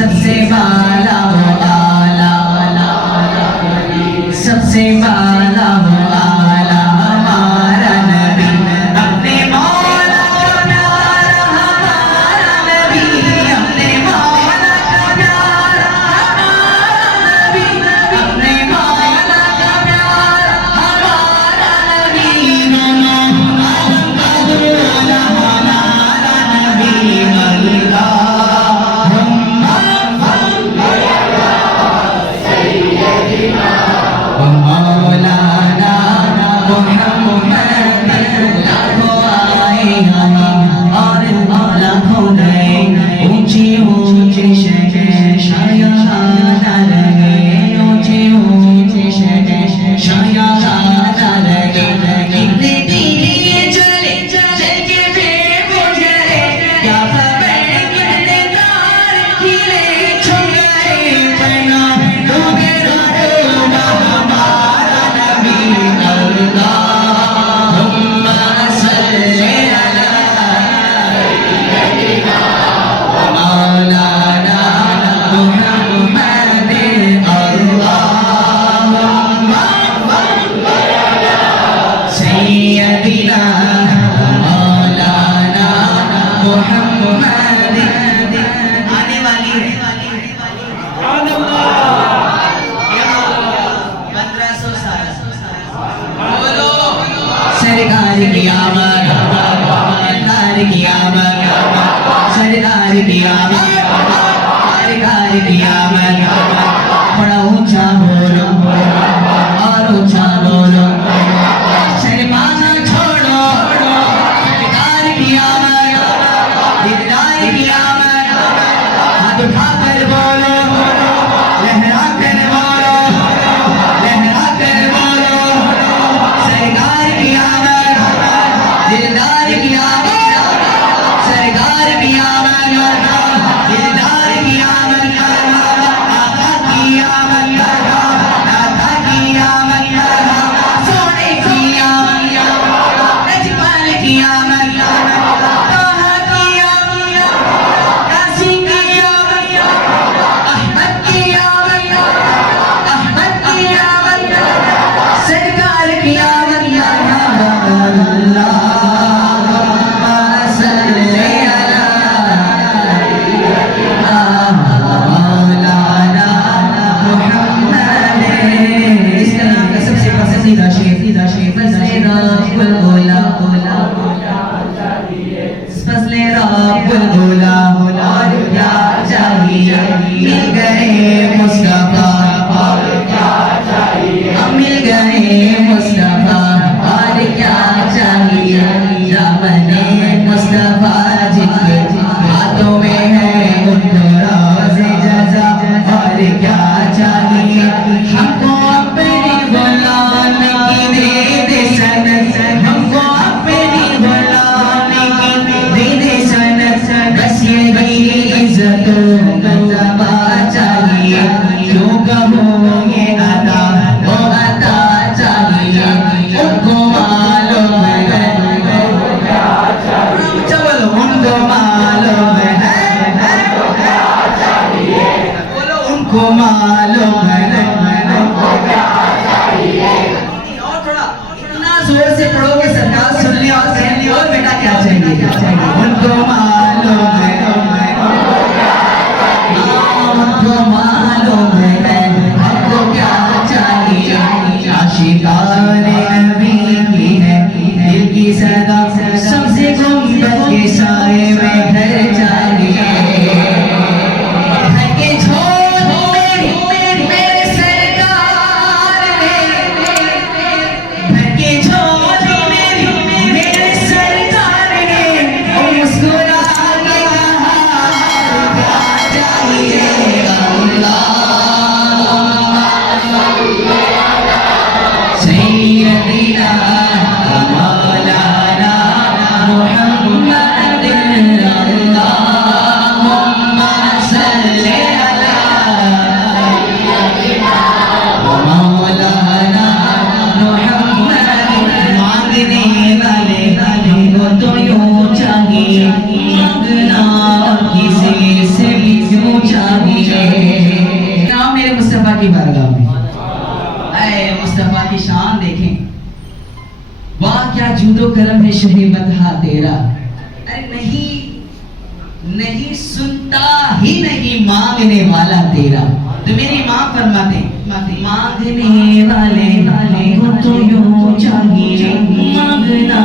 सबसे वाला वो आला, सबसे वाला वो आला हमारा नबी, अपने मौला का प्यारा हमारा नबी, अपने मौला का प्यारा हमारा नबी, अपने मौला का प्यारा हमारा नबी, हमारा नबी अल्लाह मौलाना मोहम्मद लाखों आए और लाखों गए, ऊंची ऊंची शायाना लगे, ऊंची ऊंची शायाना लगे, कितने दिए चले चल के बेगुजरे, क्या खबर कितने तार खिले छुप गए, बना डूबे डूबा हमारा नबी अल्लाहुम्मा सल्ली अला मौलाना मुहम्मद अल्लाहुम्मा सय्यदिना मौलाना मुहम्मद आने वाली है 1500 साल बोलो सरकार की आमद, सरकार की आमद, सरकार की आमद, सरकार की आमद, थोड़ा ऊंचा बोलो और ऊंचा बोलो, शर्माना छोड़ो, सरकार की आमद, दिलदार की आमद, हाथ उठाकर बोलो, लहरा कर बोलो, लहरा कर बोलो, सरकार की आमद, दिलदार की आमद, सरकार की आमद, दिलदार की आमद, आका की आमद, दाता की आमद, सोने की आमद, लजपाल की आमद, ताहा की आमद, काशी की आमद, अहमद की आमद, अहमद की आमद, सरकार की आमद, अल्लाहुम्मा सल्ली अला मौलाना मुहम्मद। इस तरह का सबसे पसंदीदा शेर फज़ले रब्बुल औला, फज़ले रब्बुल औला और क्या चाहिए, मिल गए मुस्तफा और क्या चाहिए, हम मिल गए मुस्तफा और क्या चाहिए, दामने मुस्तफा जिनके हाथों में है उनको रोज़े जज़ा और क्या चाहिए, हमको अपनी गुलामी की दे दे सनत, हमको अपनी गुलामी की दे दे सनत, बस यही इज़्ज़तों का तबा चाहिए, जो कहो ये अता वो अता चाहिए, उनको मालूम है, चलो उनको मालूम है, बोलो उनको मालूम है, और थोड़ा इतना जोर से पढ़ोगे सरकार सुन ले और कह ले और बेटा क्या चाहिए, क्या चाहिए, उनको मालूम है, उनको मालूम है हमको क्या चाहिए, आशिकाने नबी की है दिल की सदा, सबसे गुंबद के साए में घर चाहिए, घर के छोड़ मेरे सरकार ने, घर के छोड़ मेरे सरकार ने मुस्कुरा की शान देखें, वाह क्या जूदो करम है शहे बतहा तेरा। अरे नहीं नहीं, सुनता ही नहीं मांगने वाला तेरा। तो मेरी माँ फरमाते मांगने वाले को तो यूं चाहिए, मांगना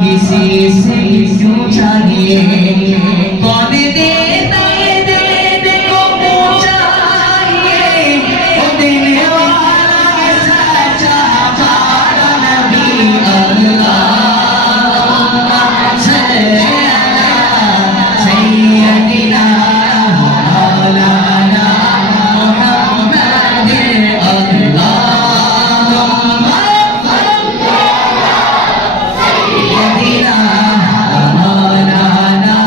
किसी से क्यों चाहिए। कौन देता है देने को चाहिए, वो देने वाला सच्चा हमारा नबी अल्लाह। सैयदना मौलाना मुहम्मद अल्लाहुम्मा सैयदना मौलाना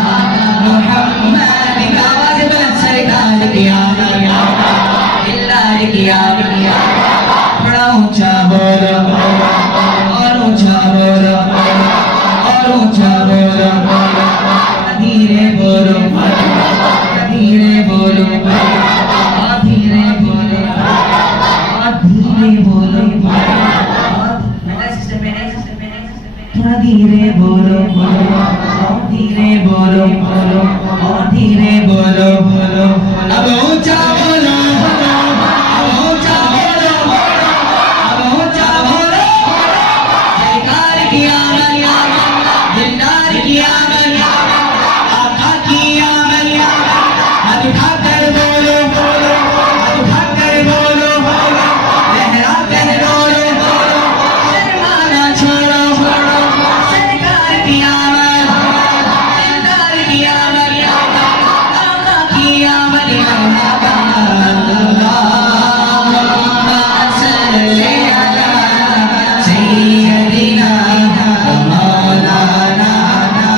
मुहम्मद। आवाज़ बुलंद सरकार की आमीन, दिलदार की आमीन। थोड़ा ऊंचा बोलो और ऊंचा बोलो और ऊंचा बोलो, धीरे बोलो धीरे बोलो धीरे बोलो धीरे बोलो, थोड़ा धीरे बोलो धीरे बोलो धीरे बोलो। अब ऊंचा बोलो, अब ऊंचा बोलो, अब ऊंचा बोलो। सरकार की आमद, दिलदार की आमद, आका की आमद। हाथ उठाकर बोलो, हाथ उठाकर बोलो, लहरा कर बोलो, शर्माना छोड़ो। सरकार की आमद, दिलदार की आमद, आका की आमद। अल्लाहुम्मा सल्ली अला सय्यदिना मौलाना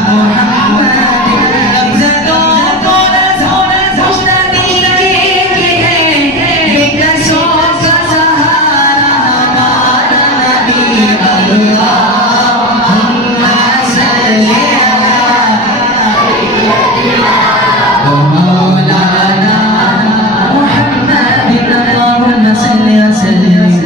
मुहम्मद। लफ्ज़ों को सोचना दीजिए, बेकसों का सहारा हमारा नबी अल्लाहुम्मा सल्ली अला मौलाना मुहम्मद। अल्लाहुम्मा सल्ली वसल्लिम